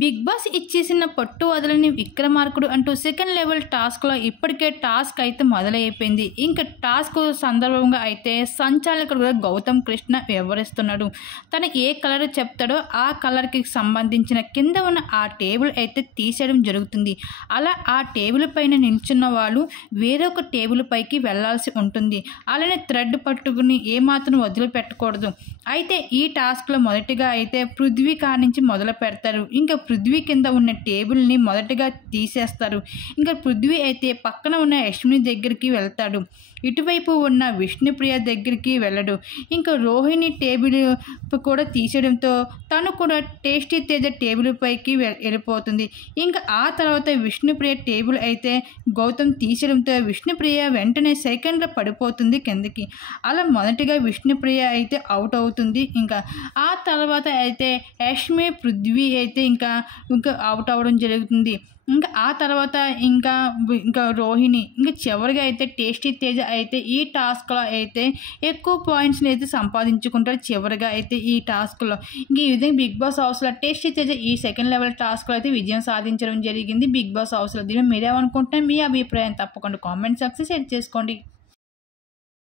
Big boss ఇచ్చేసిన పట్టు వదలని విక్రమార్కుడు అంటూ సెకండ్ లెవెల్ టాస్క్లో ఇప్పటికే టాస్క్ అయితే మొదలైపోయింది. ఇంకా టాస్క్ సందర్భంగా అయితే సంచాలకుడు గౌతమ్ కృష్ణ వివరిస్తున్నాడు. తను ఏ కలర్ చెప్తాడో ఆ కలర్కి సంబంధించిన కింద ఉన్న ఆ టేబుల్ అయితే తీసేయడం జరుగుతుంది. అలా ఆ టేబుల్ పైన నిల్చున్న వాళ్ళు వేరొక టేబుల్ పైకి వెళ్లాల్సి ఉంటుంది. అలానే థ్రెడ్ పట్టుకుని ఏమాత్రం వదిలిపెట్టకూడదు. అయితే ఈ టాస్క్లో మొదటిగా అయితే పృథ్వీ కాడి నుంచి మొదలు పెడతారు. ఇంకా పృథ్వీ కింద ఉన్న టేబుల్ని మొదటగా తీసేస్తారు. ఇంకా పృథ్వీ అయితే పక్కన ఉన్న యష్మిని దగ్గరికి వెళ్తాడు. ఇటువైపు ఉన్న విష్ణుప్రియ దగ్గరికి వెళ్ళడు. ఇంకా రోహిణి టేబుల్ కూడా తీసేయడంతో తను కూడా టేస్టీ తేజ టేబుల్ పైకి వెళ్ళిపోతుంది. ఇంకా ఆ తర్వాత విష్ణుప్రియ టేబుల్ అయితే గౌతమ్ తీసేయడంతో విష్ణుప్రియ వెంటనే సెకండ్లో పడిపోతుంది కిందకి. అలా మొదటిగా విష్ణుప్రియ అయితే అవుట్ అవుతుంది. ఇంకా ఆ తర్వాత అయితే యష్మి పృథ్వీ అయితే ఇంకా అవుట్ అవ్వడం జరుగుతుంది. ఇంకా ఆ తర్వాత ఇంకా రోహిణి ఇంకా చివరిగా అయితే టేస్టీ తేజ అయితే ఈ టాస్క్లో అయితే ఎక్కువ పాయింట్స్ని అయితే సంపాదించుకుంటారు చివరిగా అయితే ఈ టాస్క్లో. ఇంక ఈ విధంగా బిగ్ బాస్ హౌస్లో టేస్టీ తేజ ఈ సెకండ్ లెవెల్ టాస్క్లో అయితే విజయం సాధించడం జరిగింది బిగ్ బాస్ హౌస్లో. దీని మీరేమనుకుంటున్నారు? మీ అభిప్రాయం తప్పకుండా కామెంట్ సెక్షన్ షేర్ చేసుకోండి.